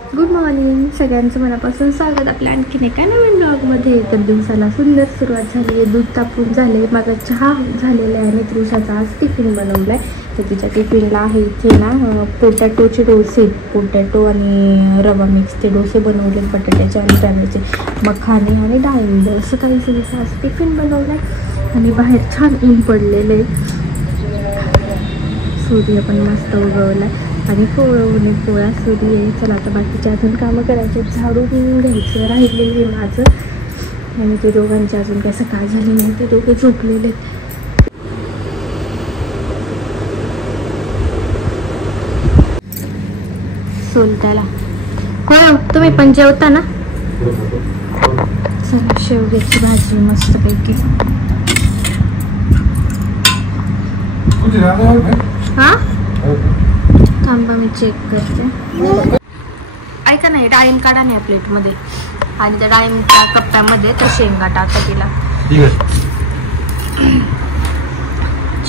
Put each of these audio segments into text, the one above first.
Good morning सगळ्यांचं मनापासून स्वागत आपल्या आणखीन एका नवीन ब्लॉगमध्ये. तर दिवसाला सुंदर सुरुवात झाली आहे. दूध तापून झाले, माझा चहा झालेला आहे आणि त्रिशाचा आज टिफिन बनवला आहे. तर तिच्या टिफिनला आहे इथे ना पोटॅटोचे डोसे, पोटॅटो आणि रवा मिक्स ते डोसे बनवले, बटाट्याचे आणि रव्याचे, मखाने आणि डाळिंब असं काही सगळं आज टिफिन बनवलं आहे. आणि बाहेर छान ऊन पडलेलं आहे, सूर्य पण मस्त उगवला आहे आणि पोळा सूर्य आहे. चला आता बाकीचे अजून कामं करायचे, झाडून घ्यायचं राहिलेलं आहे माझं. आणि ते दोघांचे अजून काय सकाळ झाली नाही, ते दोघे झोपलेले आहेत. सोलत्याला कोण तुम्ही पण जेवता ना. चला शेवग्याची भाजी मस्त पैकी. हा थांबा मी चेक करते. ऐका नाही, डाळिंब काढा नाही प्लेटमध्ये आणि त्या डाळिंबच्या कप्प्यामध्ये तर शेंगा टाका तिला.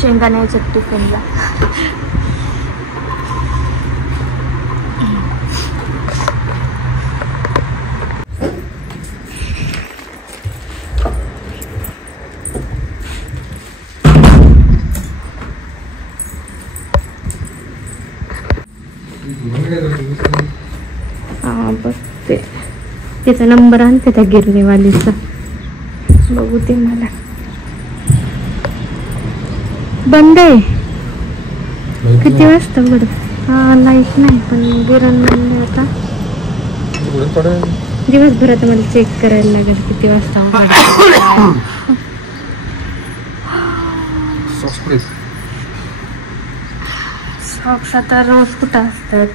शेंगा न्यायचं टिफिनला. हा बस ते तिचा नंबर आणते त्या गिरणीवालीचा, बघू ते मला. बंद आहे किती वाजता बरं. हा लाईट नाही पण गिरण बंद आहे आता. दिवसभरात मला चेक करायला लागेल किती वाजता उघडतं. सॉक्स आता रोज कुठं असतात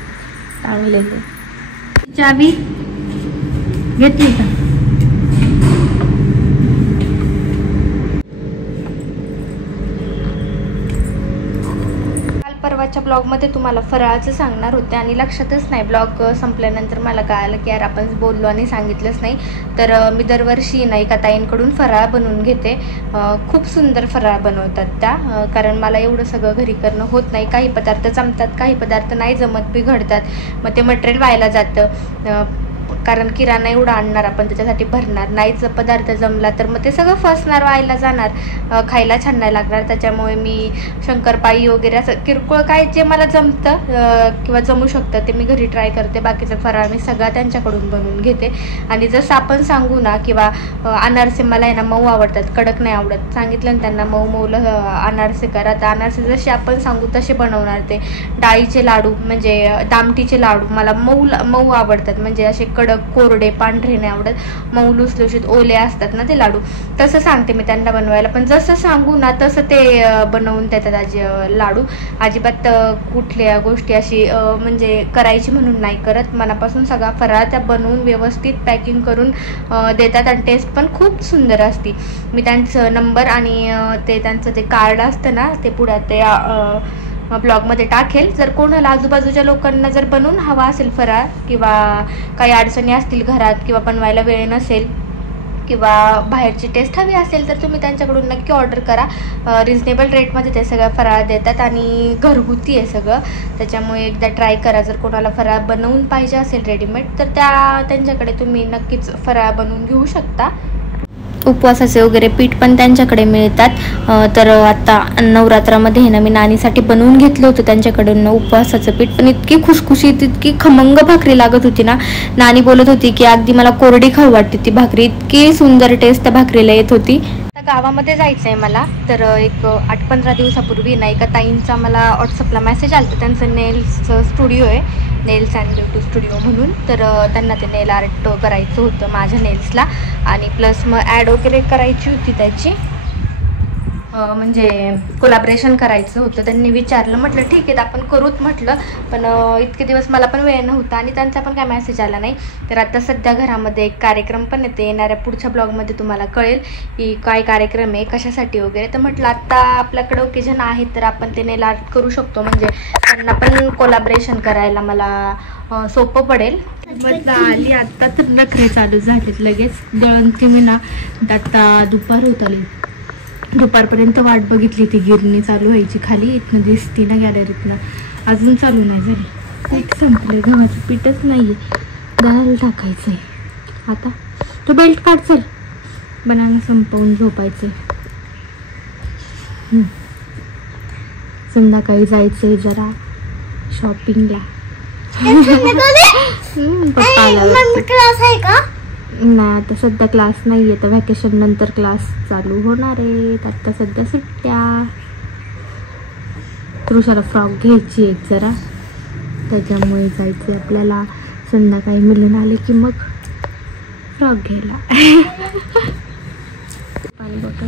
चांगलेले. चावी घेतली का. काल परवाच्या ब्लॉगमध्ये तुम्हाला फराळाचं सांगणार होते आणि लक्षातच नाही, ब्लॉग संपल्यानंतर मला कळालं की यार आपण बोललो आणि सांगितलंच नाही. तर मी दरवर्षी ना एका ताईंकडून फराळ बनवून घेते. खूप सुंदर फराळ बनवतात त्या, कारण मला एवढं सगळं घरी करणं होत नाही. काही पदार्थ जमतात, काही पदार्थ नाही जमत, बिघडतात, मग ते मटेरियल व्हायला जातं. कारण किराणा एवढा आणणार आपण, त्याच्यासाठी भरणार, नाहीच पदार्थ जमला तर मग ते सगळं फसणार, व्हायला जाणार, खायला छान नाही लागणार. त्याच्यामुळे मी शंकरपाळी वगैरे असं किरकोळ काय जे मला जमतं किंवा जमू शकतं ते मी घरी ट्राय करते. बाकीचं फराळ मी सगळा त्यांच्याकडून बनवून घेते. आणि जसं आपण सांगू ना, किंवा अनारसे मला आहे ना मऊ आवडतात, कडक नाही आवडत. सांगितलं ना त्यांना मऊ मऊला अनारसे करा, तर अनारसे जसे आपण सांगू तसे बनवणार ते. डाळीचे लाडू म्हणजे दामटीचे लाडू मला मऊ आवडतात, म्हणजे असे कडक कोरडे पांढरे नाही आवडत. मऊ लुसलुशीत ओले असतात ना ते लाडू, तसं सांगते मी त्यांना बनवायला. पण जसं सांगू ना तसं ते बनवून देतात लाडू. अजिबात कुठल्या गोष्टी अशी म्हणजे करायची म्हणून नाही करत. मनापासून सगळा फराळ त्या बनवून व्यवस्थित पॅकिंग करून देतात आणि टेस्ट पण खूप सुंदर असते. मी त्यांचं नंबर आणि ते त्यांचं ते कार्ड असतं ना ते पुढे ते ब्लॉगमध्ये टाकेल. जर कोणाला आजूबाजूच्या लोकांना जर बनवून हवा असेल फराळ, किंवा काही अडचणी असतील घरात, किंवा बनवायला वेळ नसेल, किंवा बाहेरची टेस्ट हवी असेल, तर तुम्ही त्यांच्याकडून नक्की ऑर्डर करा. रिजनेबल रेटमध्ये ते सगळं फराळ देतात आणि घरगुती आहे सगळं. त्याच्यामुळे एकदा ट्राय करा. जर कोणाला फराळ बनवून पाहिजे असेल रेडीमेड, तर त्यांच्याकडे तुम्ही नक्कीच फराळ बनवून घेऊ शकता. उपवासाचे वगैरे पीठ पण त्यांच्याकडे मिळतात. तर आता नवरात्रामध्ये ना मी नानीसाठी बनवून घेतलं होतं त्यांच्याकडून उपवासाचं पीठ. पण इतकी खुसखुशीत, इतकी खमंग भाकरी लागत होती ना. नानी बोलत होती की अगदी मला कोरडी खाऊ वाटते ती भाकरी, इतकी सुंदर टेस्ट त्या भाकरीला येत होती. गावामध्ये जायचं आहे मला, तर एक 8-15 दिवसापूर्वी ना एका ताईंचा मला व्हॉट्सअपला मेसेज आला होता. त्यांचं नेल्सचं स्टुडिओ आहे, नेल्स अँड ब्युटी स्टुडिओ म्हणून. तर त्यांना ते नेल आर्ट करायचं होतं माझ्या नेल्सला, आणि प्लस मग ॲड वगैरे करायची होती त्याची, म्हणजे कोलॅबरेशन करायचं होतं. त्यांनी विचारलं, म्हटलं ठीक आहे आपण करूत म्हटलं, पण इतके दिवस मला पण वेळ नव्हता आणि त्यांचा पण काय मेसेज आला नाही. तर आता सध्या घरामध्ये एक कार्यक्रम पण येते, येणाऱ्या पुढच्या ब्लॉगमध्ये तुम्हाला कळेल की काय कार्यक्रम आहे, कशासाठी वगैरे. तर म्हटलं आत्ता आपल्याकडे ओकेजन आहे तर आपण ते नेल आर्ट करू शकतो, म्हणजे त्यांना पण कोलॅबरेशन करायला मला सोपं पडेल. आली आत्ता तर नखरे चालू झालेत लगेच. दळण ती मी ना आता दुपार होत आली, दुपारपर्यंत वाट बघितली, ती गिरणी चालू व्हायची खाली, इथनं दिसती ना गॅलरीतनं, अजून चालू नाही झाली. पीठ संपलं, गव्हाचं पीठच नाही आहे. घाल टाकायचं आहे आता. तो बेल्ट काढ चल. बनाना संपवून झोपायचं. संध्याकाळी जायचंय जरा शॉपिंगला. क्लास आहे का? नाही आता सध्या क्लास नाही आहे. तर व्हॅकेशन नंतर क्लास चालू होणार आहेत. आता सध्या सुट्ट्या. तृषाला फ्रॉक घ्यायची एक जरा, त्याच्यामुळे जायचे आपल्याला. संध्याकाळी मिळून आले की मग फ्रॉक घ्यायला. पाणी बॉटल.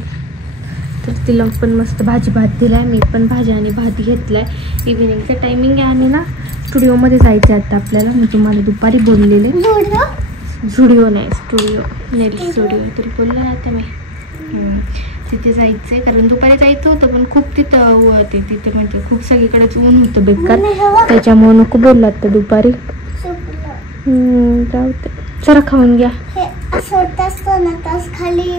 तर तिला पण मस्त भाजी भात दिलाय. मी पण भाजी आणि भात घेतलाय. इव्हिनिंगचं टायमिंग आहे आणि ना स्टुडिओमध्ये जायचं आता आपल्याला. मी तुम्हाला दुपारी बोललेले. झुडिओ नाही, स्टुडिओ, नेल स्टुडिओ तरी बोललं ना आता मी. तिथे जायचं आहे कारण दुपारी जायचं होतं पण खूप तिथं होते. तिथे म्हणजे खूप सगळीकडेच ऊन होतं बेकार, त्याच्यामुळे नको बोललात तर दुपारी. जाऊ दे, जरा खाऊन घ्या. खाली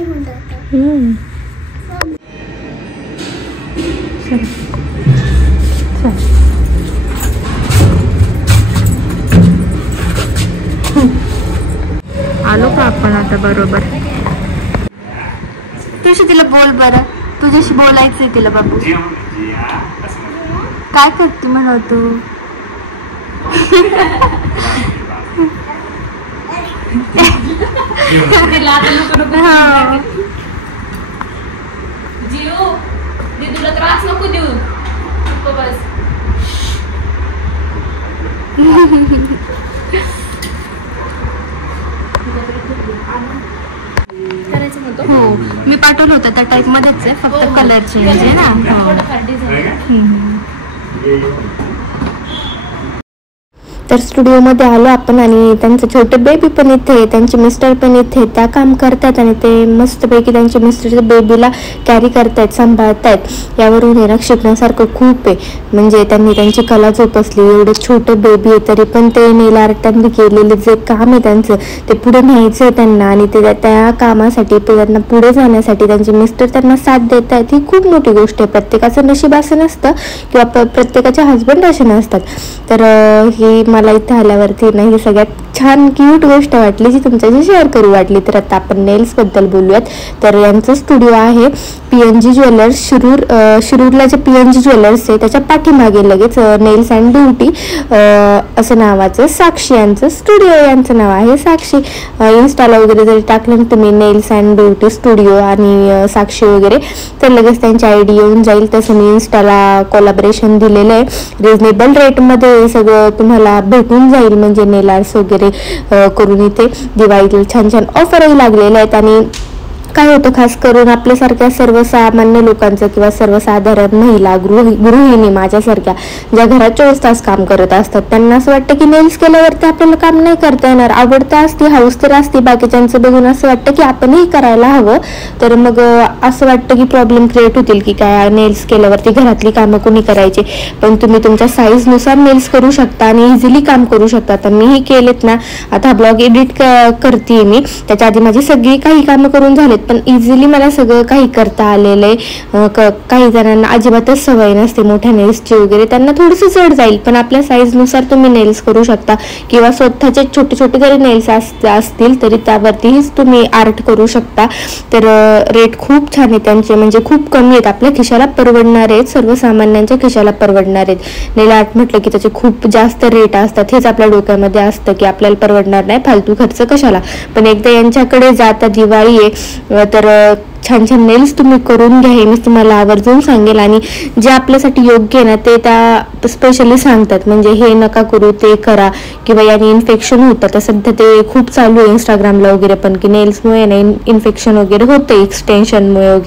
आलो का आपण आता बरोबर. तुझी तिला बोल बरं, तुझ्याशी बोलायचंय तिला. बाबू काय करते म्हणा तू. तुला त्रास नको देऊ बस. हो मी पाठवलं होतं त्या टाईप मध्येच आहे, फक्त कलर चेंज आहे ना. तर स्टुडिओमध्ये आलो आपण आणि त्यांचे छोटे बेबी पण इथे, त्यांचे मिस्टर पण इथे त्या काम करतात आणि ते मस्तपैकी त्यांच्या मिस्टरच्या बेबीला कॅरी करतायत, सांभाळतायत. यावरून हे ना शिकण्यासारखं खूप आहे. म्हणजे त्यांनी त्यांची कला जोपासली. एवढे छोटे बेबी आहे तरी पण ते नेल आर्टांनी केलेले जे काम आहे त्यांचं ते पुढे न्यायचं आहे त्यांना. आणि ते त्या कामासाठी त्यांना पुढे जाण्यासाठी त्यांचे मिस्टर त्यांना साथ देत आहेत. ही खूप मोठी गोष्ट आहे. प्रत्येकाचं नशीब असं नसतं किंवा प्रत्येकाचे हजबंड असे नसतात. तर ही मला इथे आल्यावरती ना ही सगळ्यात छान क्यूट गोष्ट वाटली जी तुमच्याशी शेअर करू वाटली. तर आता आपण नेल्सबद्दल बोलूयात. तर यांचं स्टुडिओ आहे PNG ज्वेलर्स शिरूरला. जे PNG ज्वेलर्स आहे त्याच्या पाठीमागे लगेच नेल्स अँड ब्युटी असं नावाचं साक्षी यांचं स्टुडिओ. यांचं नाव आहे साक्षी. इन्स्टाला वगैरे जरी टाकलं ना तुम्ही नेल्स अँड ब्युटी स्टुडिओ आणि साक्षी वगैरे तर लगेच त्यांची ID येऊन जाईल. तसं मी इन्स्टाला कोलॅबरेशन दिलेलं आहे. रिजनेबल रेटमध्ये सगळं तुम्हाला भेटून जाईल. म्हणजे नेल आर्ट्स वगैरे करून इथे दिवाळीला छान छान ऑफरही लागलेल्या आहेत. आणि काय होतं खास करून आपल्यासारख्या सर्वसामान्य लोकांचं किंवा सर्वसाधारण महिला गृहिणी माझ्यासारख्या ज्या घरात 24 तास काम करत असतात त्यांना असं वाटतं की नेल्स केल्यावरती आपल्याला काम नाही करता येणार. आवडतं असते, हाऊस तर असते, बाकीच्यांचं बघून असं वाटतं की आपणही करायला हवं. तर मग असं वाटतं की प्रॉब्लेम क्रिएट होतील की काय नेल्स केल्यावरती घरातली कामं कोणी करायची. पण तुम्ही तुमच्या साईजनुसार नेल्स करू शकता आणि इझिली काम करू शकता. तर मीही केलेत ना. आता ब्लॉग एडिट करते मी, त्याच्या आधी माझी सगळी काही कामं करून झालेत पण इझिली मला सगळं काही करता आलेलं आहे. काही जणांना अजिबातच सवय नसते मोठ्या नेल्सची वगैरे, त्यांना थोडंसं जड जाईल. पण आपल्या साईजनुसार तुम्ही नेल्स करू शकता किंवा स्वतःचे छोटे छोटे जरी नेल्स असतील तरी त्यावरतीच तुम्ही आर्ट करू शकता. तर रेट खूप छान आहे त्यांचे, म्हणजे खूप कमी आहेत, आपल्या खिशाला परवडणार आहेत, सर्वसामान्यांच्या खिशाला परवडणार आहेत. नेल आर्ट म्हटलं की त्याचे खूप जास्त रेट असतात. हेच आपल्या डोक्यामध्ये असतं की आपल्याला परवडणार नाही, फालतू खर्च कशाला. पण एकदा यांच्याकडे जाता, दिवाळी आहे तर छान छान नेल्स तुम्ही करून घ्या हे मी तुम्हाला आवर्जून सांगेल. आणि जे आपल्यासाठी योग्य आहे ना ते त्या स्पेशली सांगतात. म्हणजे हे नका करू, ते करा किंवा याने इन्फेक्शन होतं. तर सध्या ते खूप चालू आहे इंस्टाग्रामला वगैरे पण की नेल्समुळे ना इन्फेक्शन वगैरे होतं एक्सटेन्शनमुळे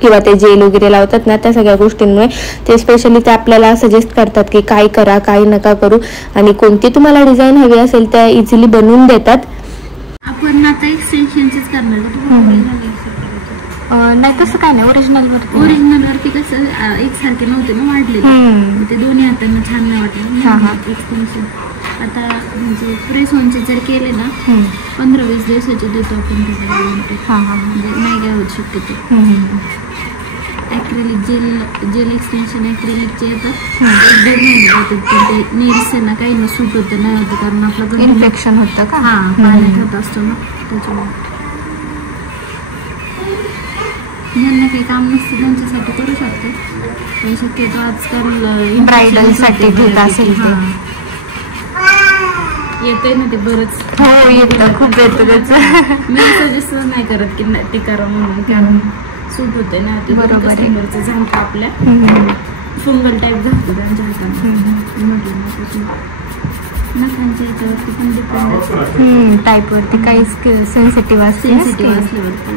किंवा ते जेल वगैरे लावतात ना त्या सगळ्या गोष्टींमुळे. ते स्पेशली ते आपल्याला सजेस्ट करतात की काय करा काय नका करू आणि कोणती तुम्हाला डिझाईन हवी असेल त्या इझिली बनवून देतात. आपण आता एक्सटेन्शनचीच करणार नाही तसं काय नाही, ओरिजिनलवरती कसं एकसारखे नव्हते ना वाढलेले, ते दोन्ही हातांना छान नाही वाटलं एक्सटेन्शन. आता म्हणजे प्रेस ऑनचे जर केले ना 15-20 दिवसाचे देतो आपण म्हणजे नाही काय होत शक्यतो. ॲक्रेलिक जेल एक्सटेन्शन ॲक्रेलिकचे येतात, 1-1.5 महिने जातात. पण ते नेल्स आहे ना काही ना सूट होतं नाही होतं, कारण आपलं इन्फेक्शन होतं का? हां, पाण्यात होत असतो ना त्याच्यामुळे. ज्यांना काही काम नसतं त्यांच्यासाठी करू शकते, पण शक्यतो आजकाल ब्रायडलसाठी घेत असेल ते. येतंय ना ते बरंच. हो येतं, खूप येतं त्याचं. मी सजेस्ट नाही करत की ते करा म्हणून, कारण सूट होते ना ते. बरोबर आहे. कस्टमरचं झालं आपल्या फंगल टाईप झालं त्यांच्या हाताने म्हटलं ना. नखांच्या याच्यावरती पण डिपेंड असतं, टाईपवरती काही सेन्सिटिव्ह असते. सेन्सिटिव्ह असल्यावरती.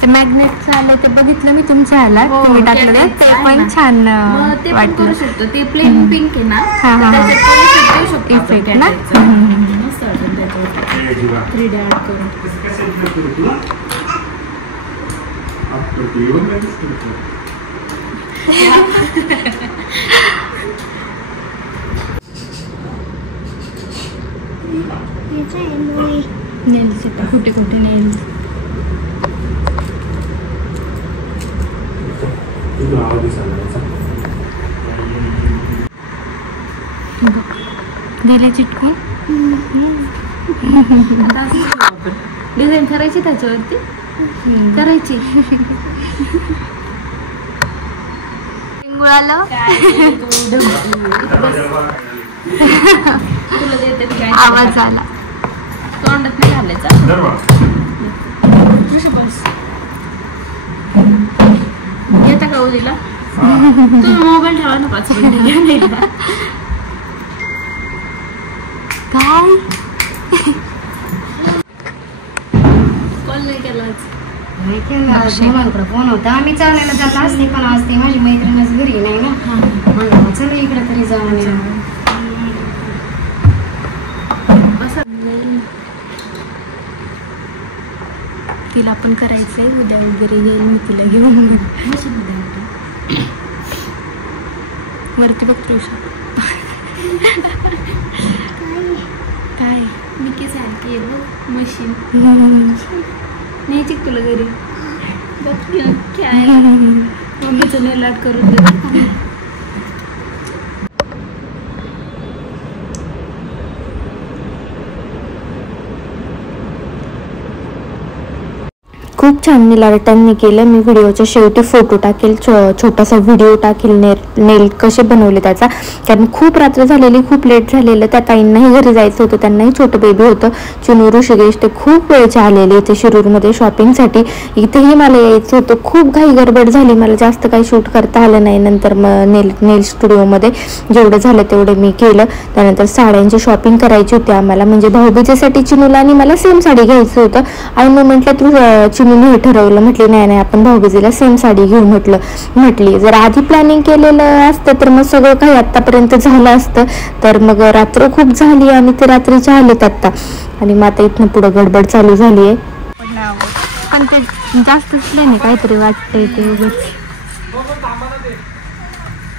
ते मॅग्नेटचं आलं ते बघितलं मी तुमच्या ह्याला, तुम्ही टाकलं ते पण छान ते पण वाटलं. करू शकतो. ते प्लेन पिंक आहे ना, हा, हा. त्याच्यात करू शकतो आपण इफेक्ट ना. त्याच्यात. मस्त वाटेल त्याच्यावर 3D ऍड करून. नेल्स कुठे कुठे नेल्स. गेले चिटकून. डिझाईन करायची त्याच्यावरती, करायची. मुळाला तुला देते काय आवाज आला. तोंडात नाही घालायचा. येता का उद्याला? तुम्ही मोबाईल ठेवा ना 5 मिनिट. काय कॉल नाही केला आज. फोन होता, आम्ही चालायला जात असते, पण आज ते माझी मैत्रीणच घरी नाही ना, म्हणलं चला इकडे तरी जाऊन येऊ. तिला पण करायचंय उद्या वगैरे येईल मी तिला घेऊन. वरती बघ तुळशी. काय मी केस आणखी मशीन न्यायची तुला घरी. काय मम्मीचं नाही लाट करून दे. खूप छान नेल आर्टांनी केलं. मी व्हिडिओच्या शेवटी फोटो टाकेल, छोटासा व्हिडिओ टाकेल नेल कसे बनवले त्याचा, कारण खूप रात्र झालेली, खूप लेट झालेलं. त्या ताईंनाही घरी जायचं होतं, त्यांनाही छोटं बेबी होतं. चिनू ऋषिकेश ते खूप वेळचे आलेले इथे शिरूरमध्ये शॉपिंगसाठी. इथेही मला यायचं होतं, खूप घाई गडबड झाली, मला जास्त काही शूट करता आलं नाही. नंतर मग नेल स्टुडिओमध्ये जेवढं झालं तेवढं मी केलं. त्यानंतर साड्यांची शॉपिंग करायची होती आम्हाला, म्हणजे भाऊबीजेसाठी चिनूला आणि मला सेम साडी घ्यायचं होतं. आणि मी म्हटलं तू चिनूने हे ठरवलं, म्हटली नाही आपण भाऊबीजेला सेम साडी घेऊ. म्हटली जर आधी प्लॅनिंग केलेलं असतं तर मग सगळं काही आतापर्यंत झालं असतं. तर मग रात्र खूप झाली आणि ते रात्रीचे आलेत आता, आणि मग आता इथनं पुढं गडबड चालू झाली आहे. पण ते जास्तच नाही काहीतरी वाटतंय ते उगाच.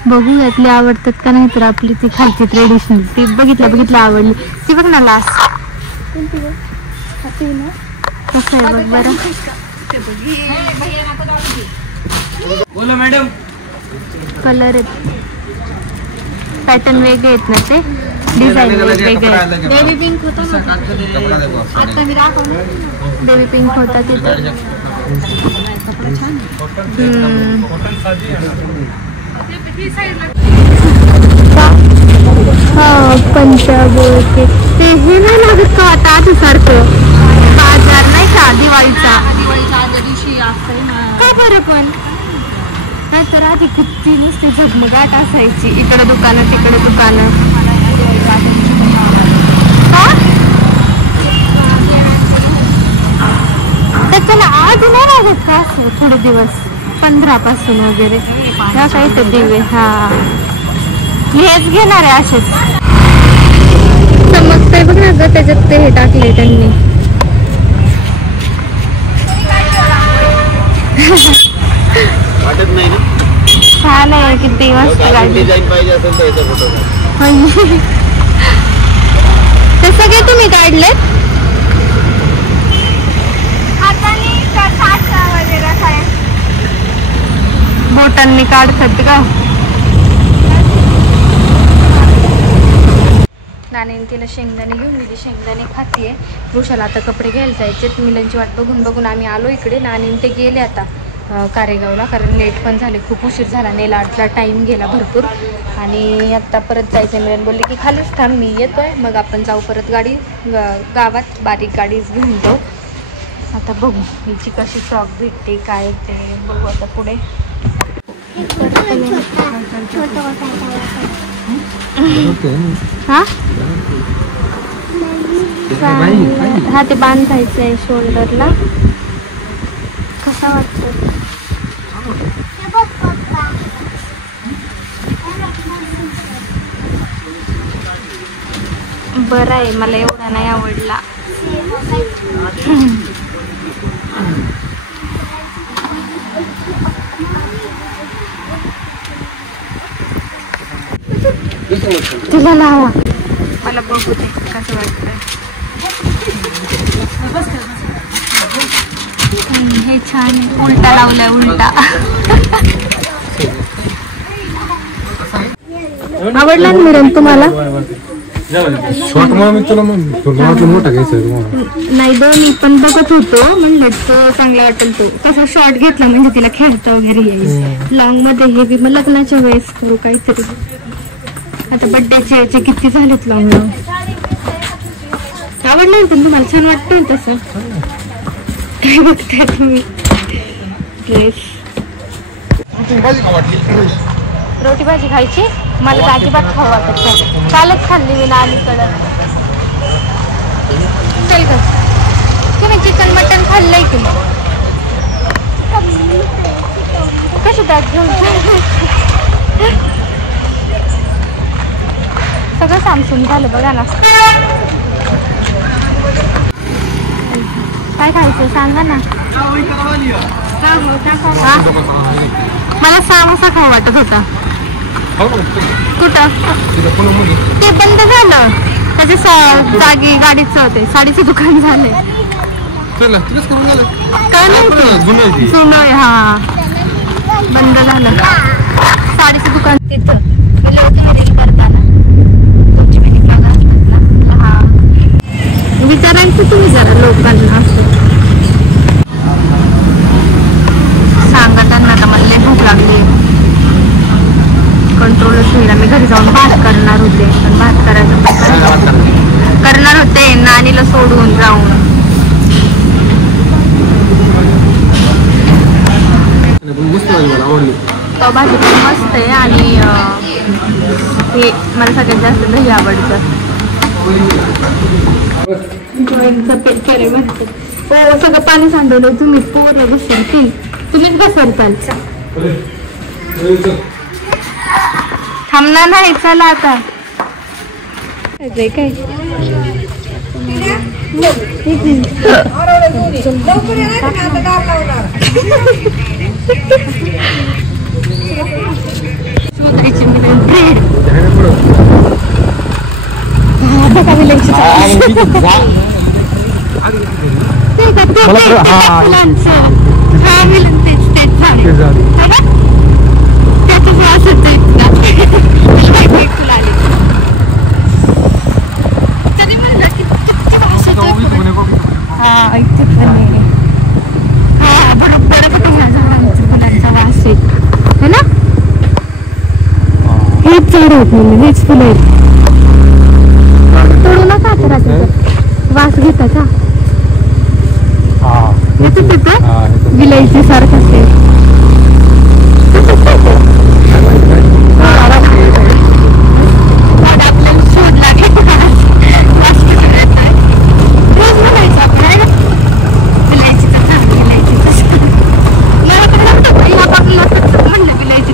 बघू यातली आवडतात का नाही, तर आपली ती खालची ट्रेडिशनल ती बघितलं आवडली ती बघ ना. लास्ट कसं आहे बघ बरं. बोला मॅडम. कलर आहेत, पॅटर्न वेगळे आहेत ना, ते डिझाईन वेगळे आहेत. बेबी पिंक होता ना आता मी दाखवलं. बेबी पिंक होता तिथं. हा पंजाब ते हे नाही लागत का आता आधी सारखं बाजार नाही का दिवाळीचा आदल्या दिवशी असतंय ना. काय बरं, पण नाहीतर आधी किती नुसती झगमगाट असायची, इकडे दुकानं तिकडे दुकानं. त्याच्याला आज नाही लागत का असं थोडे दिवस 15 पासून वगैरे त्या काही तर दिवे. हा हेच घेणार आहे असेच. चमकतंय बघ ना ग, त्याच्यात ते हे टाकले त्यांनी. वाटत नाही ना. छान आहे, किती मस्त काढली. डिझाईन पाहिजे असेल तर याचा फोटो ते सगळे तुम्ही काढलेत. बोटांनी काढतात का. नानीने तिला शेंगदाणे घेऊन दिली, शेंगदाणे खातीये. वृषाला आता कपडे घ्यायला जायचे. मिलनची वाट बघून बघून आम्ही आलो इकडे. नानीने ते गेले आता कारेगावला, कारण लेट पण झाले, खूप उशीर झाला. नेला आठला टाईम गेला भरपूर. आणि आत्ता परत जायचं. मिलन बोलले की खालीच थांब, मी येतोय, मग आपण जाऊ परत गाडी गावात. बारीक गाडीच घेऊन जाऊ. आता बघू हिची कशी फ्रॉक भेटते काय ते बघू आता पुढे. हा ते बांधायचं आहे शोल्डरला. कसा वाटतो? बरं आहे, मला एवढा नाही आवडला. तुला लावा, मला बघू दे कसं वाटतंय. हे छान आहे. उलटा लावलाय, उलटा. आवडला ना मिरन तुम्हाला? नाही दो, मी पण बघत होतो, म्हणलं तो चांगला वाटेल. तो कसा शॉर्ट घेतला म्हणजे तिला खेळता वगैरे येईल. लॉंग मध्ये हे बी मग लग्नाच्या वेळेस करू काहीतरी. आता बड्डेचे याचे किती झालेत लॉंग लॉंग. आवडलं ना तुम्हाला? छान वाटतं तसं. काय बघताय तुम्ही? ड्रेस. रोटी भाजी खायची? मला अजिबात खाऊ वाटत नाही. कालच खाल्ली मी नानीकडं. चल ग, तुम्ही चिकन मटन खाल्लंय की मग? कशी बॅग घेऊन सगळं सामसून झालं बघा ना. काय खायचं सांगा ना. मला सामोसा खाऊ वाटत होता. कुठं? ते बंद झालं. त्याच्या जागी गाडीचं होते, साडीचं दुकान झाले. काय नाही जुनं आहे. हा बंद झालं साडीचं दुकान. तिथं गेले होते रील करताना. तुमची मी म्हटलं हा विचारायचं तुम्ही जरा लोकांना. सांगा त्यांना का मला भूक लागली. कंट्रोलच होईल. मी घरी जाऊन भात करणार होते, पण भात करायचं करणार होते नानीला सोडून जाऊन. पावभाजी पण मस्त आहे. आणि हे मला सगळ्यात जास्त दही आवडतं. सगळं पाणी सांडवलं. तुम्ही पोरं बसतील, तुम्हीच बसाल. चालचा थांबणार नाही. चला आता काय हेच झाड आहेत, हेच फुलं आहेत. तोडू नका आता रात्री, वास घेता का? येतच येतं विलायची सारखं असते. आपल्याला शोध लागेल रोज म्हणायचं आपण विलायची म्हणलं विलायची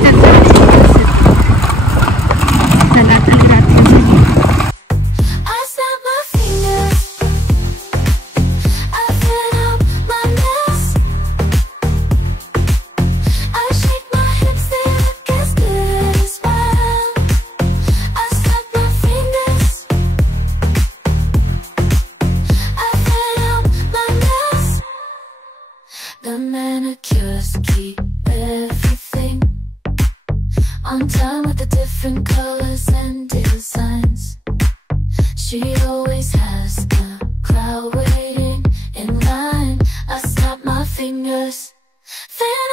She always has the crowd waiting in line. I snap my fingers, then